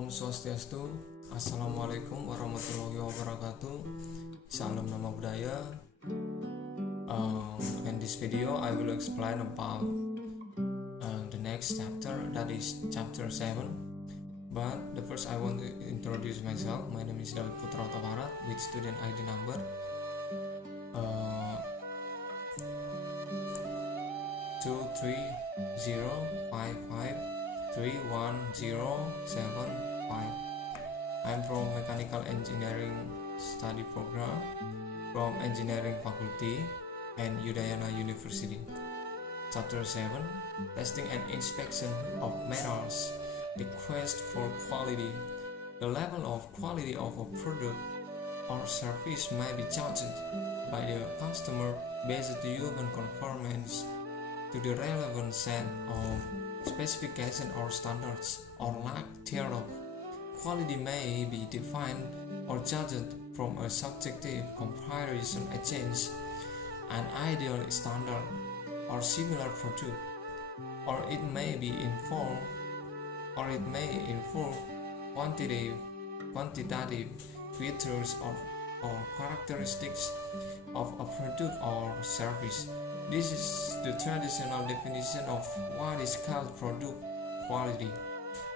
Om Swastiastu, Assalamualaikum warahmatullahi wabarakatuh. Salam nama budaya. In this video, I will explain about the next chapter, that is chapter 7. But the first I want to introduce myself. My name is Putra Hutabarat with student ID number 230553107. I'm from Mechanical Engineering Study Program from Engineering Fakulty and Udayana University. Chapter 7, Testing and Inspection of Metals. The quest for quality. The level of quality of a product or service may be judged by the customer based on human conformance to the relevant set of specifications or standards, or lack thereof. Quality may be defined or judged from a subjective comparison against an ideal standard or similar product, or it may involve quantitative features or characteristics of a product or service. This is the traditional definition of what is called product quality.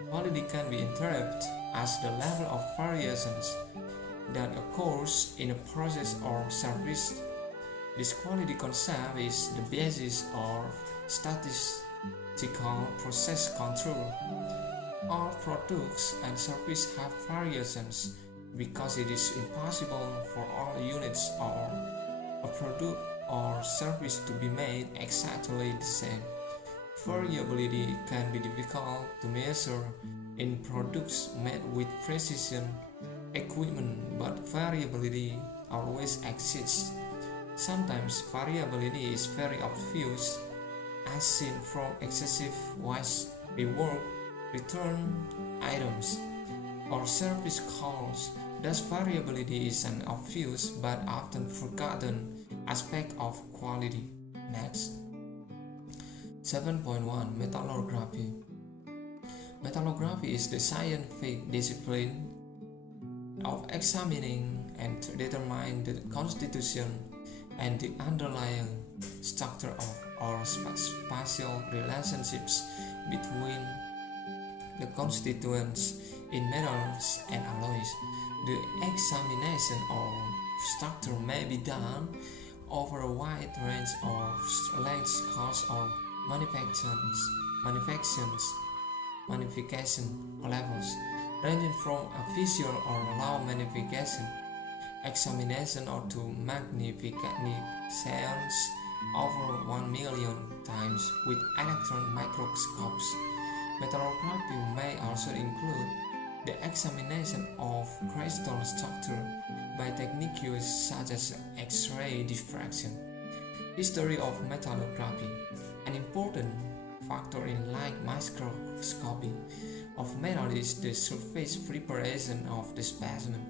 Quality can be interpreted as the level of variations that occurs in a process or service. This quality concept is the basis of statistical process control. All products and services have variations because it is impossible for all units or a product or service to be made exactly the same. Variability can be difficult to measure in products made with precision equipment, but variability always exists. Sometimes variability is very obvious, as seen from excessive waste, rework, return items, or service calls. Thus, variability is an obvious but often forgotten aspect of quality. Next, 7.1 Metallurgy. Metallurgy is the scientific discipline of examining and determining the constitution and the underlying structure of or spatial relationships between the constituents in metals and alloys. The examination of structure may be done over a wide range of lengths, costs, or magnification levels, ranging from a visual or low magnification examination or to magnifications over 1 million times with electron microscopes. Metallurgy may also include the examination of crystal structure by techniques such as X-ray diffraction. History of metallurgy. An important factor in light microscopy of metal is the surface preparation of the specimen.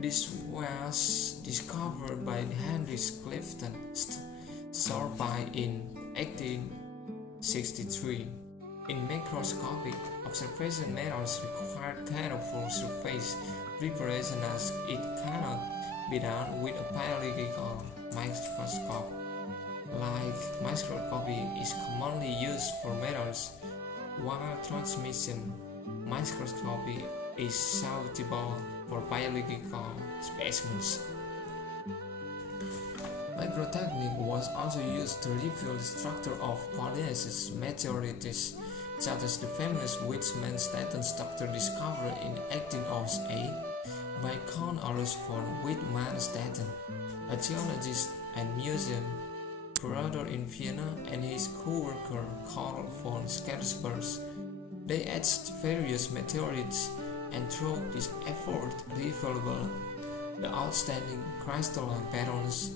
This was discovered by Henry Clifton Sorby in 1863. In microscopic observation, metals require careful surface preparation as it cannot be done with a biological microscope. Light microscopy is commonly used for metals, while transmission microscopy is suitable for biological specimens. Microtechnique was also used to reveal the structure of polyacid meteorites, such as the famous Whitman-Stanton structure discovered in 1808 by Count Alois von Whitman-Stanton, a geologist and museum curator in Vienna, and his co-worker Karl von Skersberg. They etched various meteorites and through this effort revealed the outstanding crystalline patterns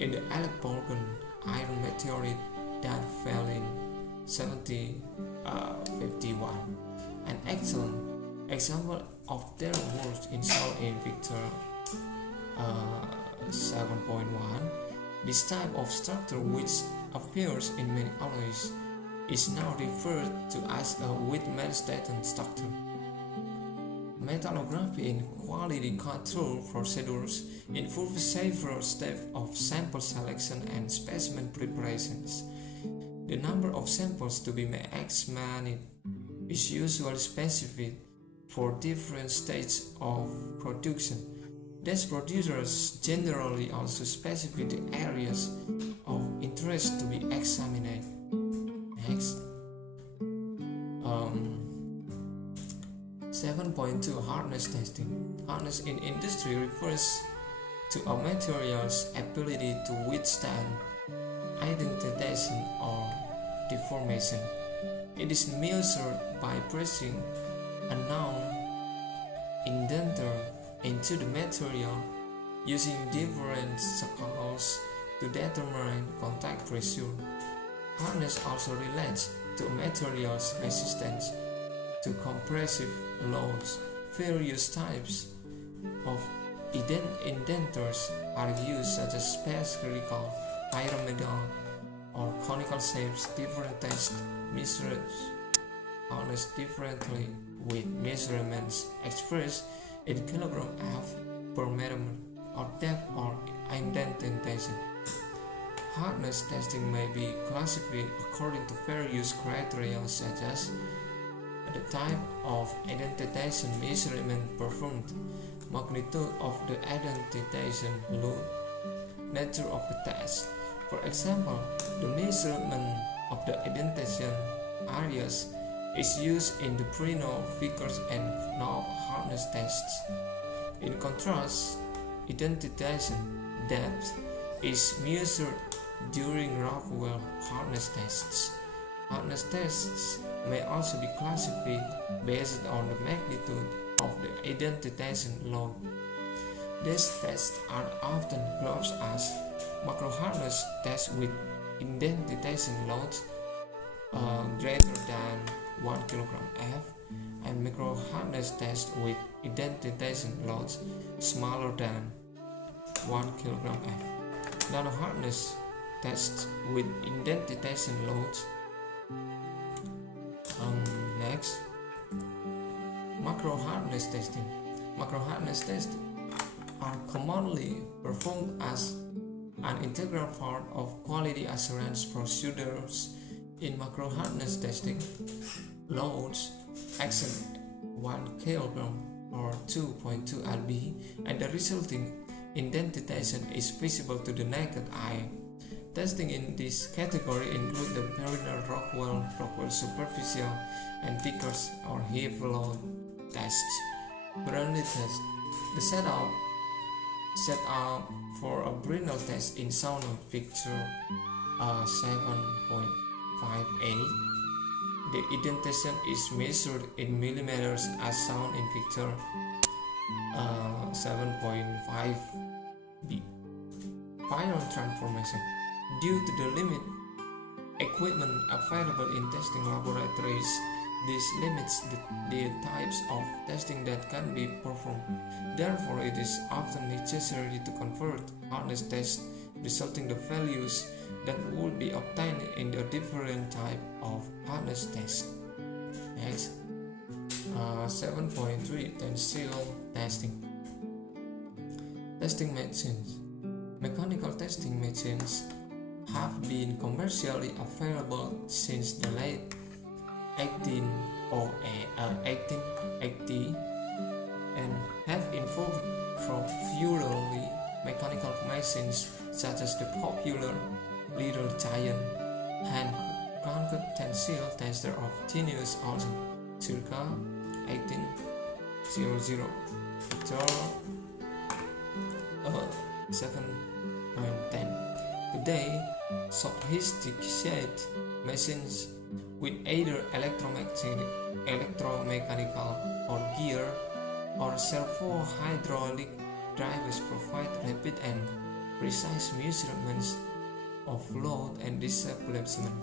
in the Alborgen iron meteorite that fell in 1751. An excellent example of their work is shown in Picture 7.1. This type of structure, which appears in many alloys, is now referred to as a Whitman-Stanton structure. Metallurgy in quality control procedures involve several steps of sample selection and specimen preparations. The number of samples to be examined is usually specified for different stages of production. Thus, producers generally also specify the areas of interest to be examined. Next, 7.2 Hardness testing. Hardness in industry refers to a material's ability to withstand indentation or deformation. It is measured by pressing a known indenter into the material using different scales to determine contact pressure. Hardness also relates to a material's resistance to compressive loads. Various types of indenters are used, such as spherical, pyramidal, or conical shapes. Different tests measure hardness differently, with measurements expressed in kilogram F per millimeter or depth or indentation. Hardness testing may be classified according to various criteria, such as the type of indentation measurement performed, magnitude of the indentation load, nature of the test. For example, the measurement of the indentation areas is used in the Brinell figures and knob hardness tests. In contrast, indentation depth is measured during Rockwell hardness tests. Hardness tests may also be classified based on the magnitude of the indentation load. These tests are often grouped as macro hardness tests with indentation loads greater than 1 kg F, and micro hardness tests with indentation loads smaller than 1 kg F. Nano hardness tests with indentation loads. Next, macro hardness testing. Macro hardness tests are commonly performed as an integral part of quality assurance procedures. In macro hardness testing, loads exceed 1 kg or 2.2 lb, and the resulting indentation is visible to the naked eye. Testing in this category include the Brinell Rockwell superficial and Vickers or heavy load tests. Brinell test. The setup for a Brinell test in shown in Picture 7.5a. The indentation is measured in millimeters as shown in Picture 7.5b. Final transformation. Due to the limited equipment available in testing laboratories, this limits the types of testing that can be performed. Therefore, it is often necessary to convert hardness tests resulting the values that would be obtained in the different type of hardness test. Next, 7.3 Tensile testing. Testing machines. Mechanical testing machines have been commercially available since the late 1880 and have evolved from purely mechanical machines such as the popular Little Giant hand-cranked tensile tester of Tinius also circa 1800 to 7.10. Today, sophisticated machines with either electromechanical or gear or servo-hydraulic drivers provide rapid and precise measurements of load and displacement.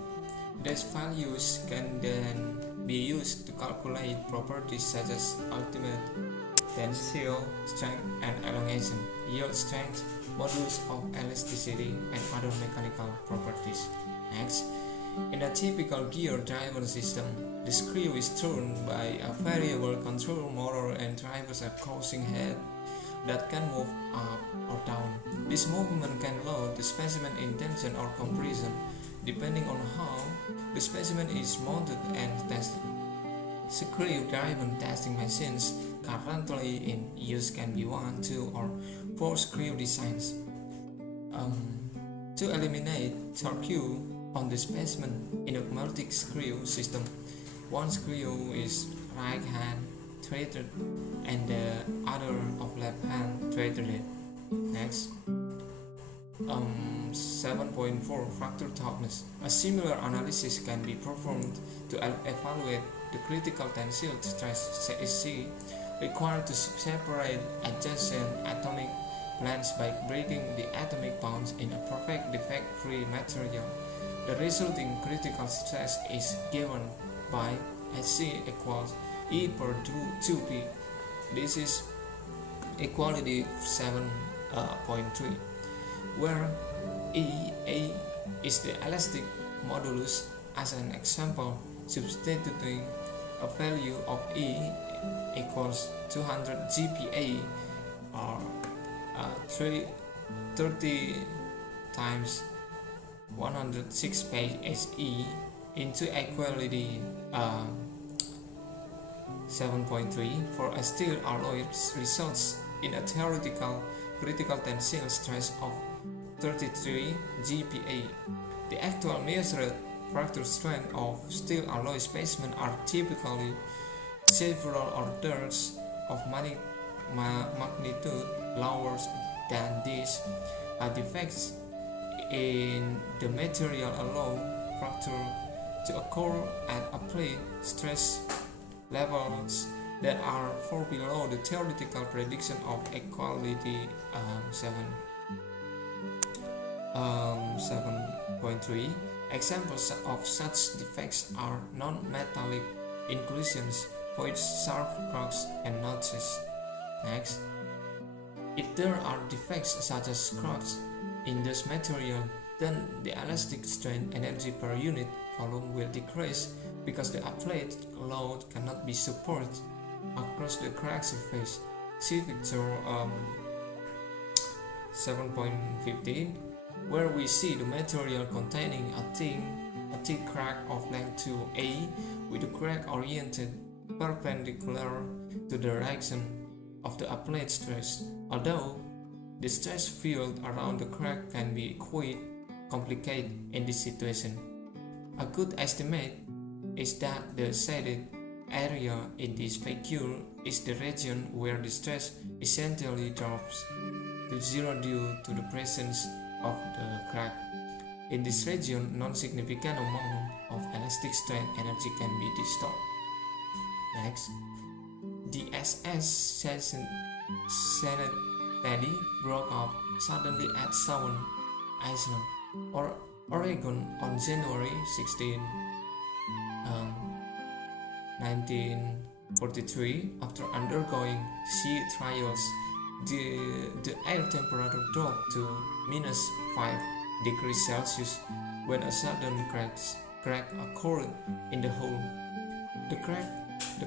These values can then be used to calculate properties such as ultimate tensile strength and elongation, yield strength, modulus of elasticity, and other mechanical properties. Next, In a typical gear-driven system, the screw is turned by a variable control motor and drivers are causing head that can move up or down. This movement can load the specimen in tension or compression, depending on how the specimen is mounted and tested. Screw-driven testing machines currently in use can be 1, 2, or 4 screw designs. To eliminate torque on the specimen in a multi-screw system, one screw is right hand threaded and the other of left hand threaded. Next, 7.4 fracture toughness. A similar analysis can be performed to evaluate the critical tensile stress (CSC) required to separate adjacent atomic lengths by breaking the atomic bonds in a perfect defect-free material. The resulting critical stress is given by SC equals E per 2P. This is equality 7.3, where EA is the elastic modulus. As an example, substituting a value of E equals 200 GPa or 30 times 106 PSE into equality 7.3 for a steel alloy results in a theoretical critical tensile stress of 33 GPa. The actual measured fracture strength of steel alloy specimens are typically several orders of magnitude lower than this. Defects in the material allow fracture to occur at applied stress levels that are far below the theoretical prediction of equality 7.3. Examples of such defects are non-metallic inclusions, voids, sharp cracks, and notches. Next, if there are defects such as cracks in this material, then the elastic strain energy per unit volume will decrease because the applied load cannot be supported across the crack surface. See picture 7.15, where we see the material containing a thick crack of length 2A with the crack oriented perpendicular to the direction of the applied stress. Although the stress field around the crack can be quite complicated in this situation, a good estimate is that the shaded area in this figure is the region where the stress essentially drops to zero due to the presence of the crack. In this region, non-significant amount of elastic strain energy can be stored. Next, the SS Teddy broke up suddenly at Southern Island, Oregon on January 16, 1943. After undergoing sea trials, the air temperature dropped to -5 degrees Celsius when a sudden crack occurred in the hull. The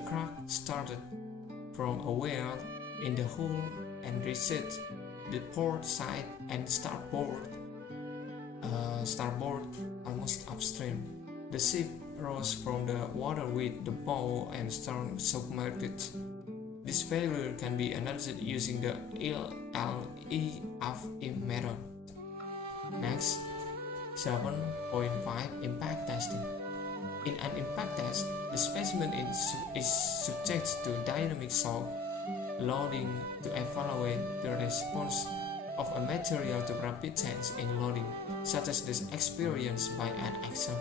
crack started from a well in the hull and reached the port side and starboard almost upstream. The ship rose from the water with the bow and stern submerged. This failure can be analyzed using the LLEFE method. Next, 7.5 impact testing. In an impact test, the specimen is subject to dynamic shock loading to evaluate the response of a material to rapid change in loading, such as this experienced by an axle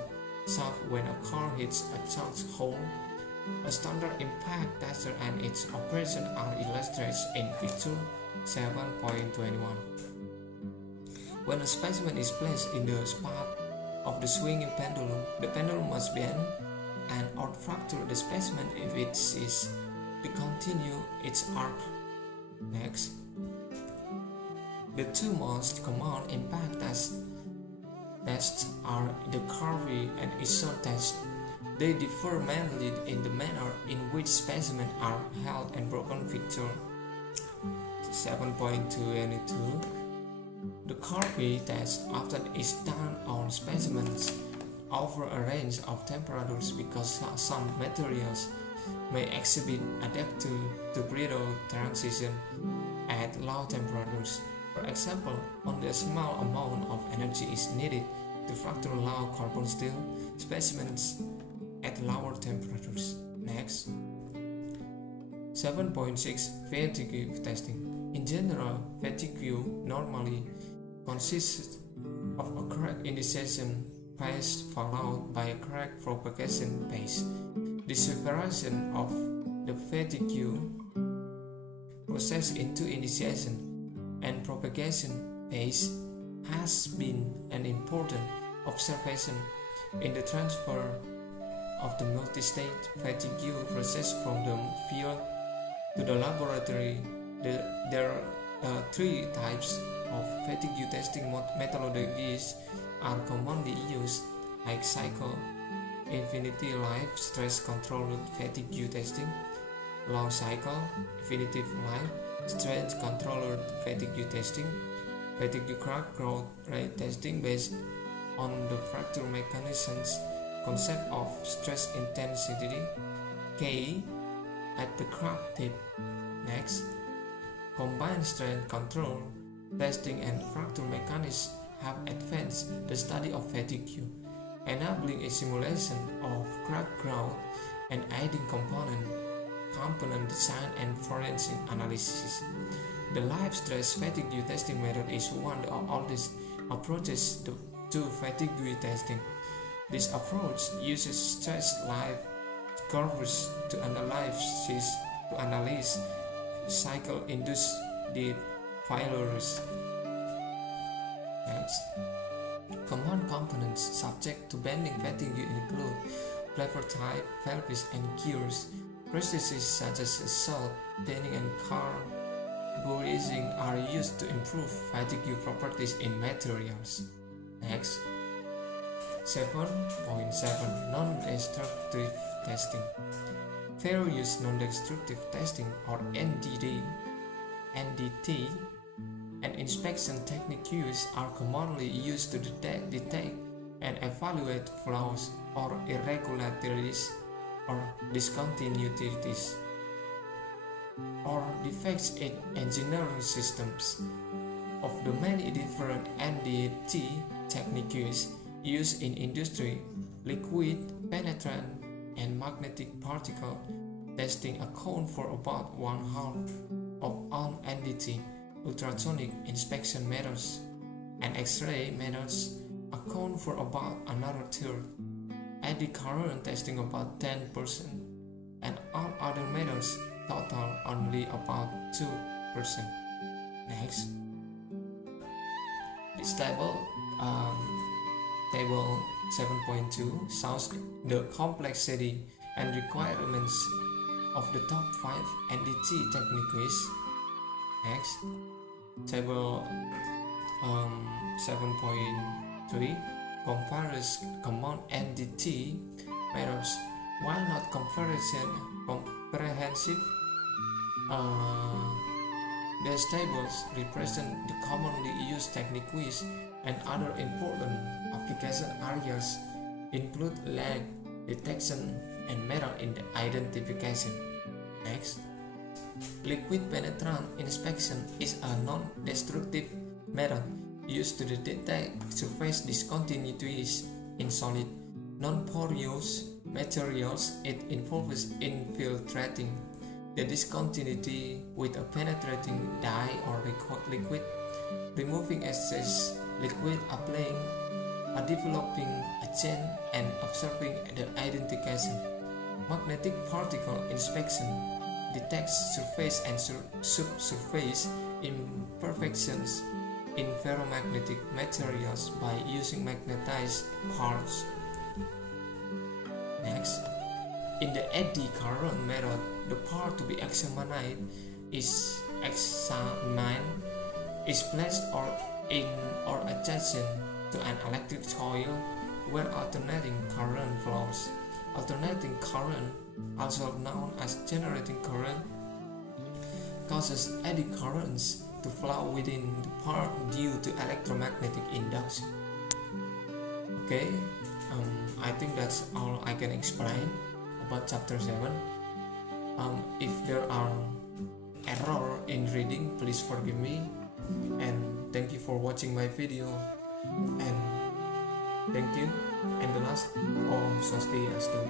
shaft when a car hits a charged hole. A standard impact tester and its operation are illustrated in Picture 7.21. When a specimen is placed in the spot of the swinging pendulum, the pendulum must bend and or fracture the specimen if it is to continue its arc. Next, the two most common impact tests tests are the Carvey and Isor tests. They differ mainly in the manner in which specimens are held and broken. Feature 7.22. The Carvey test often is done on specimens over a range of temperatures because some materials may exhibit adaptive to brittle transition at low temperatures. For example, only a small amount of energy is needed to fracture low carbon steel specimens at lower temperatures. Next, 7.6 Fatigue testing. In general, fatigue normally consists of a crack initiation phase followed by a crack propagation phase. The separation of the fatigue process into initiation and propagation phase has been an important observation in the transfer of the multi-stage fatigue process from the field to the laboratory. There are three types of fatigue testing methodologies are commonly used: high cycle, infinity life stress controlled fatigue testing; low cycle, infinitive life stress controlled fatigue testing; fatigue crack growth rate testing based on the fracture mechanisms concept of stress intensity K at the crack tip. Next, combined strength control testing and fracture mechanics have advanced the study of fatigue, enabling a simulation of crack growth and aiding component design and forensic analysis. The life stress fatigue testing method is one of the oldest approaches to fatigue testing. This approach uses stress life curves to analyze cycle-induced failures. Next, common components subject to bending fatigue include flavor type, pelvis, and gears. Processes such as salt, bending, and carburizing are used to improve fatigue properties in materials. Next, 7.7 Non-destructive testing. Various non-destructive testing or NDT and inspection techniques are commonly used to detect and evaluate flaws or irregularities or discontinuities or defects in engineering systems. Of the many different NDT techniques used in industry, liquid, penetrant, and magnetic particle testing account for about one-half of all NDT. Ultrasonic inspection methods and X-ray methods account for about another third. Eddy current testing about 10%, and all other methods total only about 2%. Next, this table 7.2 shows the complexity and requirements of the top 5 NDT techniques. Next, table 7.3 compares common NDT methods. While not comprehensive, these tables represent the commonly used techniques, and other important application areas include lag detection and metal identification. Next, liquid penetrant inspection is a non-destructive method used to detect surface discontinuities in solid, non-porous materials. It involves infiltrating the discontinuity with a penetrating dye or liquid, removing excess liquid, applying a developing agent, and observing the identification. Magnetic particle inspection detects surface and subsurface imperfections in ferromagnetic materials by using magnetized parts. Next, in the eddy current method, the part to be examined is placed or in or adjacent to an electric coil where alternating current flows. Alternating current, also known as generating current, causes eddy currents to flow within the part due to electromagnetic induction. Okay, I think that's all I can explain about chapter 7. If there are error in reading, please forgive me, and thank you for watching my video, and thank you, and the last, Om Swastiastu.